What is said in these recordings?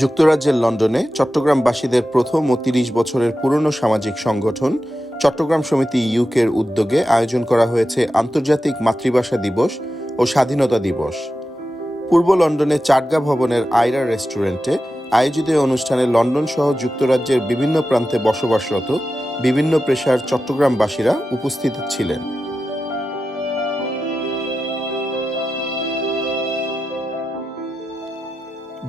যুক্তরাজ্যের লন্ডনে চট্টগ্রামবাসীদের প্রথম ও তিরিশ বছরের পুরনো সামাজিক সংগঠন চট্টগ্রাম সমিতি ইউকের উদ্যোগে আয়োজন করা হয়েছে আন্তর্জাতিক মাতৃভাষা দিবস ও স্বাধীনতা দিবস। পূর্ব লন্ডনে চাটগা ভবনের আইরা রেস্টুরেন্টে আয়োজিত অনুষ্ঠানে লন্ডন সহ যুক্তরাজ্যের বিভিন্ন প্রান্তে বসবাসরত বিভিন্ন পেশার চট্টগ্রামবাসীরা উপস্থিত ছিলেন।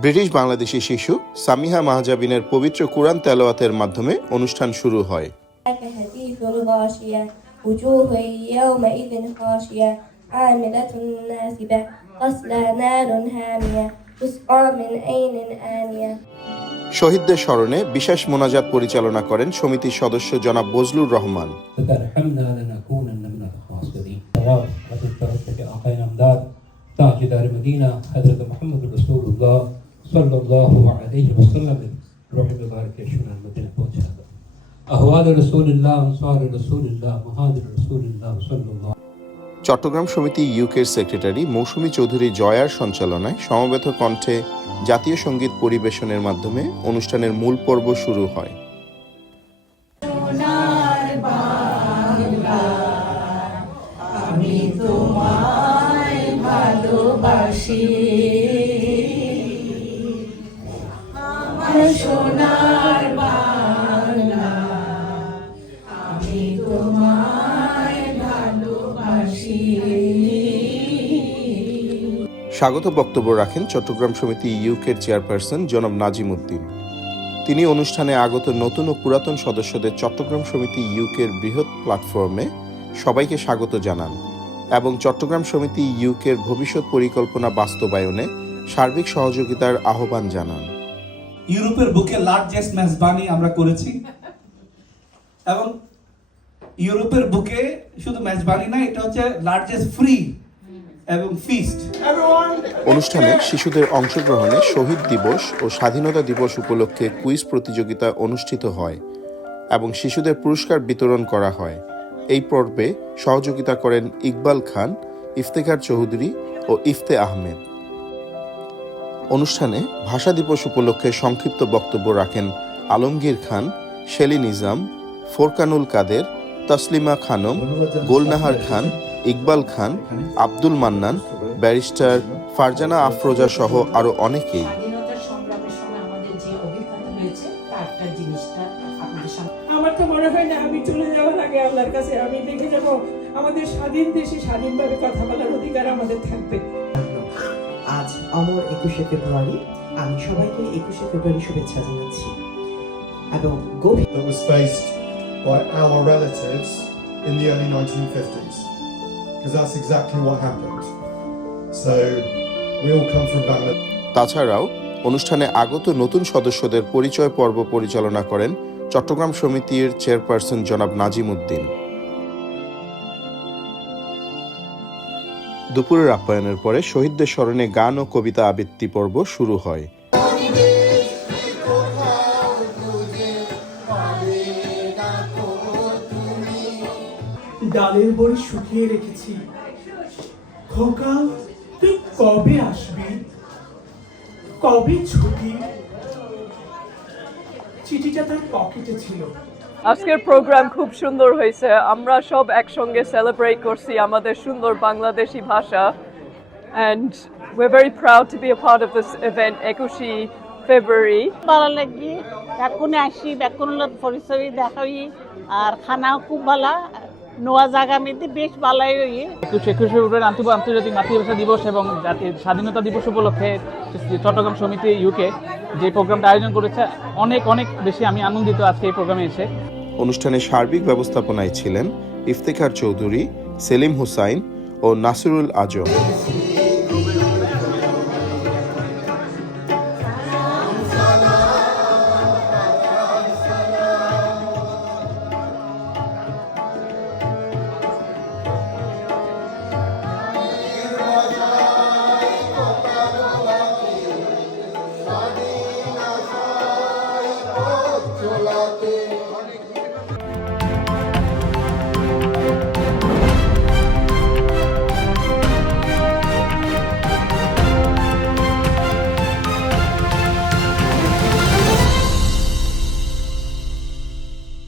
ব্রিটিশ বাংলাদেশি শিশু সামিহা মাহজাবিনের পবিত্র কোরআন তেলোয়াতের মাধ্যমে অনুষ্ঠান শুরু হয়। শহীদদের স্মরণে বিশেষ মোনাজাত পরিচালনা করেন সমিতির সদস্য জনাব বজলুর রহমান। তাজদার মদিনা হযরত মুহাম্মদ রাসূলুল্লাহ চট্টগ্রাম সমিতি ইউকের সেক্রেটারি মৌসুমী চৌধুরী জয়ার সঞ্চালনায় সমবেত কণ্ঠে জাতীয় সংগীত পরিবেশনের মাধ্যমে অনুষ্ঠানের মূল পর্ব শুরু হয়। স্বাগত বক্তব্য রাখেন চট্টগ্রাম সমিতি ইউকের চেয়ারপারসন জনাব নাজিম উদ্দিন। তিনি অনুষ্ঠানে আগত নতুন ও পুরাতন সদস্যদের চট্টগ্রাম সমিতি ইউকের বৃহৎ প্ল্যাটফর্মে সবাইকে স্বাগত জানান এবং চট্টগ্রাম সমিতি ইউকের ভবিষ্যৎ পরিকল্পনা বাস্তবায়নে সার্বিক সহযোগিতার আহ্বান জানান। ইউরোপের বুকে লার্জেস্ট মেজবানি আমরা করেছি এবং ইউরোপের বুকে শুধু মেজবানি না, এটা হচ্ছে লার্জেস্ট ফ্রি এবং ফিস্ট অনুষ্ঠানে শিশুদের অংশগ্রহণে শহীদ দিবস ও স্বাধীনতা দিবস উপলক্ষে কুইজ প্রতিযোগিতা অনুষ্ঠিত হয় এবং শিশুদের পুরস্কার বিতরণ করা হয়। এই পর্বে সহযোগিতা করেন ইকবাল খান, ইফতেখার চৌধুরী ও ইফতে আহমেদ। অনুষ্ঠানে ভাষা দিবস উপলক্ষে সংক্ষিপ্ত বক্তব্য রাখেন আলমগীর খান, শেলি নিজাম, ফোরকানুল কাদের, তসলিমা খানম, গোলনাহার খান ইকবাল খান আব্দুল মান্নান ব্যারিস্টার ফারজানা আফরোজা সহ আরও অনেকেই। আমাদের যে অভিজ্ঞতা হয়েছে তার জিনিসটা আপনাদের সামনে আমার তো মনে হয় না আমি চলে যাওয়ার আগে আল্লাহর কাছে আমি দেখে যাব। আমাদের স্বাধীন দেশে স্বাধীনভাবে কথা বলার অধিকার আমাদের থাকবে। আজ অমর একুশে ফেব্রুয়ারি আমি সবাইকে একুশে ফেব্রুয়ারি শুভেচ্ছা জানাচ্ছি। এবং গভীর that was faced by our relatives in the early 1950s. Because that's exactly what happened. So, we all come from Bangladesh. তাছাড়াও, অনুষ্ঠানে আগত নতুন সদস্যদের পরিচয় পর্ব পরিচালনা করেন চট্টগ্রাম সমিতির চেয়ারপারসন জনাব নাজিম উদ্দিন দুপুরের আপ্যায়নের পরে শহীদদের স্মরণে গান ও কবিতা আবৃত্তি পর্ব শুরু হয় ডালের বড়ি শুকিয়ে রেখেছি। খোকা তুই কবে আসবি? কবে ছুটি? চিঠিটা তার পকেটে ছিল। আজকের প্রোগ্রাম খুব সুন্দর হয়েছে। আমরা সব একসঙ্গে সেলিব্রেট করছি আমাদের সুন্দর বাংলাদেশি ভাষা। And we're very proud to be a part of this event একুশে ফেব্রুয়ারি ভালো লাগবে ব্যাকুনে আসি ব্যাকুন পরিচয় দেখাই। আর খানাও খুব ভালো। নোয়া আগামীতে বেশ ভালোই হই একুশ একুশে ফেব্রুয়ারি আন্তর্জাতিক আন্তর্জাতিক মাতৃভাষা দিবস এবং জাতীয় স্বাধীনতা দিবস উপলক্ষে চট্টগ্রাম সমিতি ইউকে যে প্রোগ্রামটা আয়োজন করেছে অনেক অনেক বেশি আমি আনন্দিত আজকে এই প্রোগ্রামে এসে। অনুষ্ঠানে সার্বিক ব্যবস্থাপনায় ছিলেন ইফতেখার চৌধুরী সেলিম হুসাইন ও নাসিরুল আজম। বাংলাতে